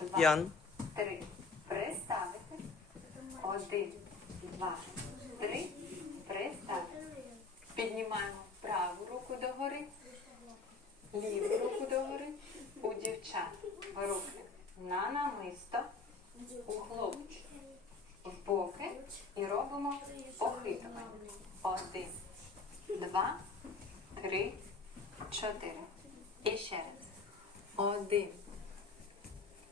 Два, Ян. три. Приставити. Один, два, три. Приставити. Піднімаємо праву руку догори, ліву руку догори. У дівчат руки на намисто, у хлопчик в боки і робимо похитування. Один, два, три, чотири. І ще раз. Один,